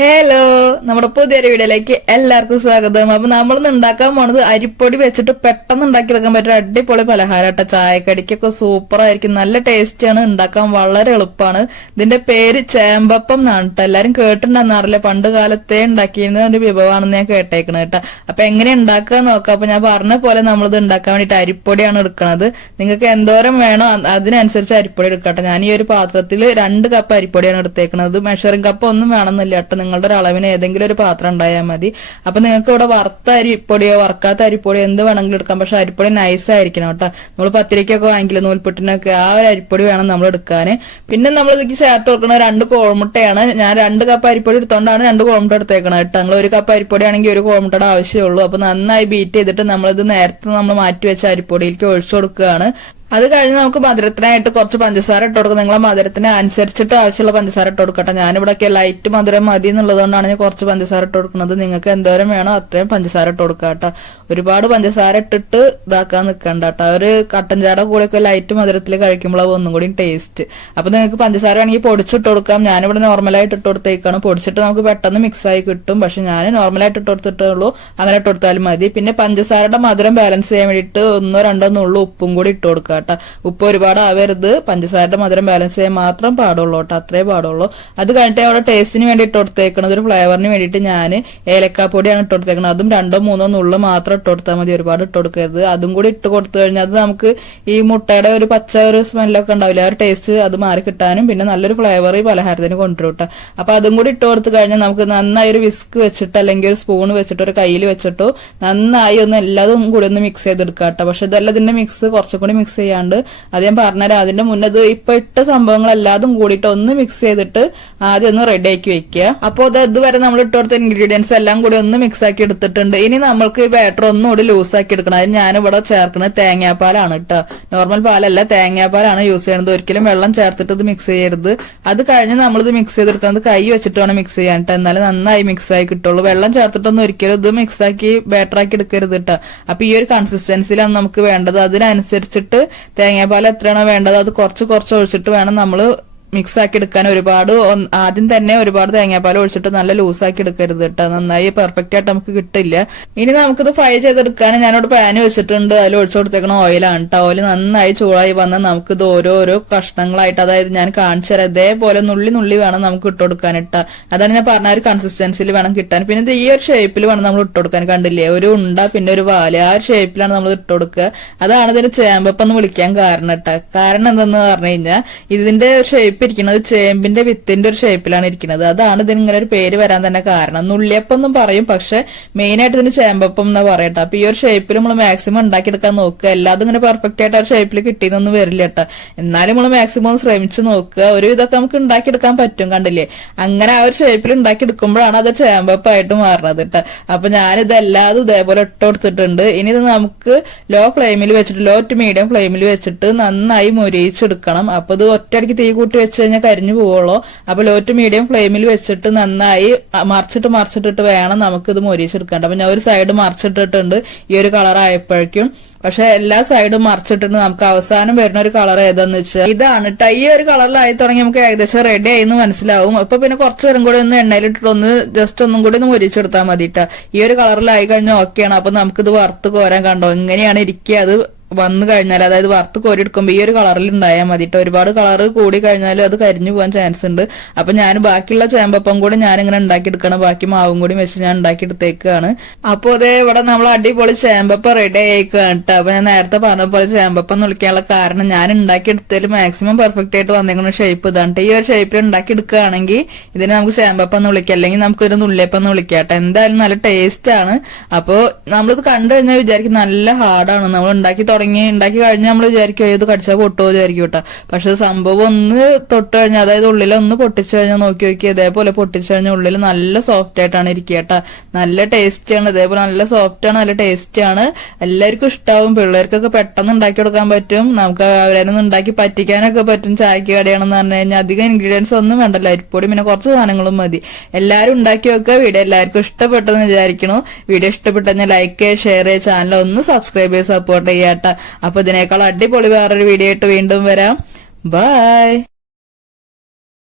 Hello, നമ്മുടെ പുതിയൊരു വീഡിയോയിലേക്ക് എല്ലാവർക്കും സ്വാഗതം. അപ്പൊ നമ്മളിന്ന് ഉണ്ടാക്കാൻ പോണത് അരിപ്പൊടി വെച്ചിട്ട് പെട്ടെന്ന് ഉണ്ടാക്കിയെടുക്കാൻ പറ്റുന്ന അടിപൊളി പലഹാരമായിട്ട് ചായക്കടിക്കൊക്കെ സൂപ്പർ ആയിരിക്കും. നല്ല ടേസ്റ്റിയാണ്, ഉണ്ടാക്കാൻ വളരെ എളുപ്പമാണ്. ഇതിന്റെ പേര് ചേമ്പപ്പം എന്നാണ് കേട്ടോ. എല്ലാരും കേട്ടിട്ടുണ്ടെന്നറിയില്ല, പണ്ട് കാലത്തെ ഉണ്ടാക്കിയിരുന്ന ഒരു വിഭവമാണെന്ന് ഞാൻ കേട്ടേക്കണത് കേട്ടോ. അപ്പൊ എങ്ങനെ ഉണ്ടാക്കുക നോക്കാം. അപ്പൊ ഞാൻ പറഞ്ഞ പോലെ നമ്മളിത് ഉണ്ടാക്കാൻ വേണ്ടിട്ട് അരിപ്പൊടിയാണ് എടുക്കുന്നത്. നിങ്ങൾക്ക് എന്തോരം വേണോ അതിനനുസരിച്ച് അരിപ്പൊടി എടുക്കട്ടെ. ഞാൻ ഈ ഒരു പാത്രത്തിൽ 2 കപ്പ് അരിപ്പൊടിയാണ് എടുത്തേക്കുന്നത്. മെഷറിംഗ് കപ്പ് ഒന്നും വേണമെന്നില്ല കേട്ടോ. നിങ്ങളുടെ ഒരു അളവിന് ഏതെങ്കിലും ഒരു പാത്രം ഉണ്ടായാൽ മതി. അപ്പൊ നിങ്ങൾക്ക് ഇവിടെ വറുത്ത അരിപ്പൊടിയോ വറുക്കാത്ത അരിപ്പൊടിയോ എന്ത് വേണമെങ്കിലും എടുക്കാം. പക്ഷെ അരിപ്പൊടി നൈസ് ആയിരിക്കണം കേട്ടോ. നമ്മൾ പത്തിരിക്കൊക്കെ വാങ്ങിക്കില്ല, നൂൽപുട്ടിനൊക്കെ ആ ഒരു അരിപ്പൊടി വേണം നമ്മൾ എടുക്കാൻ. പിന്നെ നമ്മൾ ഇതിക്ക് ചേർത്ത് കൊടുക്കുന്ന 2 കോഴിമുട്ടയാണ്. ഞാൻ 2 കപ്പ് അരിപ്പൊടി എടുത്തോണ്ടാണ് 2 കോഴിമുട്ട എടുത്തേക്കണത് കേട്ടോ. നിങ്ങൾ 1 കപ്പ് അരിപ്പൊടി ആണെങ്കിൽ 1 കോഴിമുട്ടയുടെ ആവശ്യമുള്ളൂ. അപ്പൊ നന്നായി ബീറ്റ് ചെയ്തിട്ട് നമ്മളിത് നേരത്തെ നമ്മൾ മാറ്റി വെച്ച അരിപ്പൊടിയിലേക്ക് ഒഴിച്ചു കൊടുക്കുകയാണ്. അത് കഴിഞ്ഞ് നമുക്ക് മധുരത്തിനായിട്ട് കുറച്ച് പഞ്ചസാര ഇട്ട് കൊടുക്കും. നിങ്ങളെ മധുരത്തിന് അനുസരിച്ചിട്ട് ആവശ്യമുള്ള പഞ്ചസാര ഇട്ട് കൊടുക്കട്ടെ. ഞാനിവിടെയൊക്കെ ലൈറ്റ് മധുരം മതി എന്നുള്ളതുകൊണ്ടാണ് ഞാൻ കുറച്ച് പഞ്ചസാര ഇട്ട് കൊടുക്കുന്നത്. നിങ്ങൾക്ക് എന്തോരം വേണോ അത്രയും പഞ്ചസാര ഇട്ട് കൊടുക്കുക കേട്ടോ. ഒരുപാട് പഞ്ചസാര ഇട്ടിട്ട് ഇതാക്കാൻ നിൽക്കണ്ട കേട്ടോ. ഒരു കട്ടൻ ചാട കൂടെയൊക്കെ ലൈറ്റ് മധുരത്തിൽ കഴിക്കുമ്പോൾ ഒന്നും കൂടി ടേസ്റ്റ്. അപ്പൊ നിങ്ങൾക്ക് പഞ്ചസാര ആണെങ്കിൽ പൊടിച്ചിട്ട് കൊടുക്കാം. ഞാനിവിടെ നോർമലായിട്ട് ഇട്ട് കൊടുത്തേക്കാണ്. പൊടിച്ചിട്ട് നമുക്ക് പെട്ടെന്ന് മിക്സ് ആയി കിട്ടും. പക്ഷെ ഞാൻ നോർമലായിട്ട് ഇട്ട് കൊടുത്തിട്ടുള്ളൂ, അങ്ങനെ ഇട്ട് കൊടുത്താലും മതി. പിന്നെ പഞ്ചസാരയുടെ മധുരം ബാലൻസ് ചെയ്യാൻ വേണ്ടിയിട്ട് 1 2 നുള്ളു ഉപ്പും കൂടി ഇട്ട് കൊടുക്കുക. ഉപ്പ് ഒരുപാട് ആവരുത്, പഞ്ചസാരയുടെ മധുരം ബാലൻസ് ചെയ്യാൻ മാത്രം പാടുള്ളൂ കേട്ടോ. അത്രേ പാടുള്ളൂ. അത് കഴിഞ്ഞിട്ട് അവിടെ ടേസ്റ്റിന് വേണ്ടി ഇട്ട് കൊടുത്തേക്കുന്നത്, ഒരു ഫ്ലേവറിന് വേണ്ടിയിട്ട് ഞാൻ ഏലക്കാപ്പൊടിയാണ് ഇട്ട് കൊടുത്തേക്കുന്നത്. അതും 2 3 നുള്ളു മാത്രം ഇട്ട് കൊടുത്താൽ മതി, ഒരുപാട് ഇട്ട് കൊടുക്കരുത്. അതും കൂടി ഇട്ട് കൊടുത്തു കഴിഞ്ഞാൽ അത് നമുക്ക് ഈ മുട്ടയുടെ ഒരു പച്ച ഒരു സ്മെല്ലൊക്കെ ഉണ്ടാവില്ല, ആ ഒരു ടേസ്റ്റ് അത് മാറി കിട്ടാനും പിന്നെ നല്ലൊരു ഫ്ലേവർ ഈ പലഹാരത്തിന് കൊണ്ടുവരും കേട്ടോ. അപ്പൊ അതും കൂടി ഇട്ട് കൊടുത്തു കഴിഞ്ഞാൽ നമുക്ക് നന്നായി ഒരു വിസ്ക് വെച്ചിട്ട് അല്ലെങ്കിൽ ഒരു സ്പൂൺ വെച്ചിട്ടോ ഒരു കയ്യിൽ വെച്ചിട്ടോ നന്നായി ഒന്ന് എല്ലാതും കൂടി ഒന്ന് മിക്സ് ചെയ്തെടുക്കാം കേട്ടോ. പക്ഷെ ഇതെല്ലാം ഇതിന്റെ മിക്സ് കുറച്ചും കൂടി മിക്സ് ചെയ്യാണ്ട് അത് ഞാൻ പറഞ്ഞുതരാം. അതിന്റെ മുന്നത് ഇപ്പൊ ഇട്ട സംഭവങ്ങൾ എല്ലാതും കൂടിയിട്ട് ഒന്ന് മിക്സ് ചെയ്തിട്ട് ആദ്യം ഒന്ന് റെഡി ആക്കി വെക്കുക. അപ്പൊ അത് ഇതുവരെ നമ്മൾ ഇട്ട് കൊടുത്ത ഇൻഗ്രീഡിയൻസ് എല്ലാം കൂടി ഒന്ന് മിക്സ് ആക്കി എടുത്തിട്ടുണ്ട്. ഇനി നമ്മൾക്ക് ഈ ബാറ്റർ ഒന്നുകൂടി ലൂസ് ആക്കി എടുക്കണം. അത് ഞാനിവിടെ ചേർക്കുന്നത് തേങ്ങാപ്പാലാണ് കേട്ടോ. നോർമൽ പാലല്ല, തേങ്ങാപ്പാലാണ് യൂസ് ചെയ്യുന്നത്. ഒരിക്കലും വെള്ളം ചേർത്തിട്ട് ഇത് മിക്സ് ചെയ്യരുത്. അത് കഴിഞ്ഞ് നമ്മളിത് മിക്സ് ചെയ്തെടുക്കുന്നത് കൈ വെച്ചിട്ട് വേണം മിക്സ് ചെയ്യാൻ കേട്ടോ. എന്നാലും നന്നായി മിക്സ് ആയി കിട്ടുള്ളൂ. വെള്ളം ചേർത്തിട്ടൊന്നും ഒരിക്കലും ഇത് മിക്സ് ആക്കി ബാറ്റർ ആക്കി എടുക്കരുത് കേട്ടോ. അപ്പൊ ഈ ഒരു കൺസിസ്റ്റൻസിലാണ് നമുക്ക് വേണ്ടത്. അതിനനുസരിച്ചിട്ട് തേങ്ങാപ്പാൽ എത്രയാണോ വേണ്ടത് അത് കുറച്ച് ഒഴിച്ചിട്ട് വേണം നമ്മള് മിക്സ് ആക്കി എടുക്കാൻ. ആദ്യം തന്നെ ഒരുപാട് തേങ്ങാപ്പാൽ ഒഴിച്ചിട്ട് നല്ല ലൂസാക്കി എടുക്കരുത് കേട്ടോ. നന്നായി പെർഫെക്റ്റ് ആയിട്ട് നമുക്ക് കിട്ടില്ല. ഇനി നമുക്കിത് ഫ്രൈ ചെയ്തെടുക്കാൻ ഞാനോട് പാന് വെച്ചിട്ടുണ്ട്. അതിൽ ഒഴിച്ചു കൊടുത്തേക്കണ ഓയിലാണ് കേട്ടോ. ഓയിൽ നന്നായി ചൂടായി വന്നാൽ നമുക്കിത് ഓരോ കഷ്ണങ്ങളായിട്ട്, അതായത് ഞാൻ കാണിച്ചു തരാം, ഇതേപോലെ നുള്ളി വേണം നമുക്ക് ഇട്ട് കൊടുക്കാൻ ഇട്ടാ. അതാണ് ഞാൻ പറഞ്ഞ ഒരു കൺസിസ്റ്റൻസിയിൽ വേണം കിട്ടാൻ. പിന്നെ ഇത് ഈ ഒരു ഷേപ്പിൽ വേണം നമ്മൾ ഇട്ട് കൊടുക്കാൻ. കണ്ടില്ലേ, ഒരു ഉണ്ട പിന്നെ ഒരു വാല്, ആ ഒരു ഷേപ്പിലാണ് നമ്മൾ ഇട്ട് കൊടുക്കുക. അതാണ് ഇതിന് ചേമ്പപ്പം എന്ന് വിളിക്കാൻ കാരണം കേട്ടോ. കാരണം എന്തെന്ന് പറഞ്ഞു കഴിഞ്ഞാൽ ഇതിന്റെ ഷേപ്പ് ഇരിക്കുന്നത് ചേമ്പിന്റെ വിത്തിന്റെ ഒരു ഷേപ്പിലാണ് ഇരിക്കുന്നത്. അതാണ് ഇതിന് ഇങ്ങനെ ഒരു പേര് വരാൻ തന്നെ കാരണം. നുള്ളിയപ്പം എന്നും പറയും, പക്ഷെ മെയിൻ ആയിട്ട് ഇതിന് ചേമ്പപ്പം എന്ന് പറയട്ടെ. അപ്പൊ ഈ ഒരു ഷേപ്പിൽ നമ്മൾ മാക്സിമം ഉണ്ടാക്കിയെടുക്കാൻ നോക്കുക. എല്ലാതും ഇങ്ങനെ പെർഫെക്റ്റ് ആയിട്ട് ആ ഷേപ്പിൽ കിട്ടിയെന്നൊന്നും വരില്ല കേട്ടോ. എന്നാലും നമ്മൾ മാക്സിമം ശ്രമിച്ചു നോക്കുക. ഒരു ഇതൊക്കെ നമുക്ക് ഉണ്ടാക്കിയെടുക്കാൻ പറ്റും. കണ്ടില്ലേ, അങ്ങനെ ആ ഒരു ഷേപ്പിൽ ഉണ്ടാക്കിയെടുക്കുമ്പോഴാണ് അത് ചേമ്പപ്പായിട്ട് മാറുന്നത് കേട്ടോ. അപ്പൊ ഞാനിത് എല്ലാതും ഇതേപോലെ ഇട്ട് കൊടുത്തിട്ടുണ്ട്. ഇനി ഇത് നമുക്ക് ലോ ഫ്ലെയിമിൽ വെച്ചിട്ട്, ലോ ടു മീഡിയം ഫ്ലെയിമിൽ വെച്ചിട്ട് നന്നായി മൊരിയിച്ചെടുക്കണം. അപ്പൊ ഇത് ഒറ്റയടിക്ക് തീ കൂട്ടി വെച്ച് കഴിഞ്ഞാൽ കരിഞ്ഞു പോവുള്ളൂ. അപ്പൊ ലോ ടു മീഡിയം ഫ്ലെയിമിൽ വെച്ചിട്ട് നന്നായി മറിച്ചിട്ടിട്ട് വേണം നമുക്ക് ഇത് മൊരിയിച്ചെടുക്കേണ്ടത്. അപ്പൊ ഞാൻ ഒരു സൈഡ് മറിച്ചിട്ടിട്ടുണ്ട് ഈ ഒരു കളർ ആയപ്പോഴേക്കും. പക്ഷെ എല്ലാ സൈഡും മറിച്ചിട്ടിട്ട് നമുക്ക് അവസാനം വരുന്ന ഒരു കളർ ഏതാന്ന് വെച്ചാൽ ഇതാണ് കേട്ടോ. ഈ ഒരു കളറിലായി തുടങ്ങി നമുക്ക് ഏകദേശം റെഡി ആയി എന്ന് മനസ്സിലാവും. അപ്പൊ പിന്നെ കുറച്ചു നേരം കൂടി ഒന്ന് എണ്ണയിലിട്ടിട്ട് ഒന്ന് ജസ്റ്റ് ഒന്നും കൂടി ഒന്ന് മൊരിച്ചെടുത്താൽ മതി കേട്ടോ. ഈ ഒരു കളറിലായി കഴിഞ്ഞാൽ ഓക്കെയാണ്. അപ്പൊ നമുക്കിത് വറുത്ത് കോരാൻ കണ്ടോ ഇങ്ങനെയാണ് ഇരിക്കുക. അത് വന്നു കഴിഞ്ഞാൽ, അതായത് വറുത്ത് കോരിയെടുക്കുമ്പോൾ ഈ ഒരു കളറിൽ ഉണ്ടായാൽ മതി കേട്ടോ. ഒരുപാട് കളർ കൂടി കഴിഞ്ഞാലും അത് കരിഞ്ഞു പോകാൻ ചാൻസ് ഉണ്ട്. അപ്പൊ ഞാൻ ബാക്കിയുള്ള ചേമ്പപ്പം കൂടി ഞാനിങ്ങനെ ഉണ്ടാക്കിയെടുക്കണം. ബാക്കി മാവും കൂടി വെച്ച് ഞാൻ ഉണ്ടാക്കിയെടുത്തേക്കാണ്. അപ്പൊ അതേ ഇവിടെ നമ്മൾ അടിപൊളി ചേമ്പപ്പം റെഡി ആയിക്കാണ് കേട്ടോ. അപ്പൊ ഞാൻ നേരത്തെ പറഞ്ഞ പോലെ ചേമ്പപ്പം എന്ന് വിളിക്കാനുള്ള കാരണം ഞാൻ ഉണ്ടാക്കിയെടുത്തതിൽ മാക്സിമം പെർഫെക്റ്റ് ആയിട്ട് വന്നേക്കുന്ന ഷേപ്പ് ഇതാണ്. ഈ ഒരു ഷേപ്പിൽ ഉണ്ടാക്കിയെടുക്കുകയാണെങ്കിൽ ഇതിനെ നമുക്ക് ചേമ്പപ്പം എന്ന് വിളിക്കാം, അല്ലെങ്കിൽ നമുക്കൊരു നുള്ളിയപ്പം എന്ന് വിളിക്കാം കേട്ടോ. എന്തായാലും നല്ല ടേസ്റ്റ് ആണ്. അപ്പൊ നമ്മളിത് കണ്ടു കഴിഞ്ഞാൽ വിചാരിക്കും നല്ല ഹാർഡാണ്. നമ്മൾ ഉണ്ടാക്കി കഴിഞ്ഞാൽ നമ്മൾ വിചാരിക്കും ഇത് കടിച്ചാൽ പൊട്ടുമോ വിചാരിക്കും കേട്ടോ. പക്ഷെ സംഭവം ഒന്ന് തൊട്ട് കഴിഞ്ഞാൽ, അതായത് ഉള്ളിലൊന്ന് പൊട്ടിച്ചു കഴിഞ്ഞാൽ നോക്കി ഇതേപോലെ പൊട്ടിച്ചു കഴിഞ്ഞാൽ ഉള്ളിൽ നല്ല സോഫ്റ്റ് ആയിട്ടാണ് ഇരിക്കുക കേട്ടോ. നല്ല ടേസ്റ്റ് ആണ്. ഇതേപോലെ നല്ല സോഫ്റ്റ് ആണ്, നല്ല ടേസ്റ്റ് ആണ്. എല്ലാവർക്കും ഇഷ്ടാവും. പിള്ളേർക്കൊക്കെ പെട്ടെന്ന് ഉണ്ടാക്കി കൊടുക്കാൻ പറ്റും. നമുക്ക് അവരൊന്നും ഉണ്ടാക്കി പറ്റിക്കാനൊക്കെ പറ്റും. ചായക്ക് കടിയാണെന്ന് പറഞ്ഞു കഴിഞ്ഞാൽ അധികം ഇൻഗ്രീഡിയൻസ് ഒന്നും വേണ്ടല്ലോ, അരിപ്പൊടി പിന്നെ കുറച്ച് സാധനങ്ങളും മതി. എല്ലാവരും ഉണ്ടാക്കി വെക്കുക. വീഡിയോ എല്ലാവർക്കും ഇഷ്ടപ്പെട്ടെന്ന് വിചാരിക്കണു. വീഡിയോ ഇഷ്ടപ്പെട്ടെങ്കിൽ ലൈക്ക് ചെയ്യുക, ഷെയർ ചെയ്യുക, ചാനൽ ഒന്ന് സബ്സ്ക്രൈബ് ചെയ്ത് സപ്പോർട്ട് ചെയ്യാം. അപ്പൊ ഇതിനേക്കാൾ അടിപൊളി വേറൊരു വീഡിയോ ആയിട്ട് വീണ്ടും വരാം. ബൈ.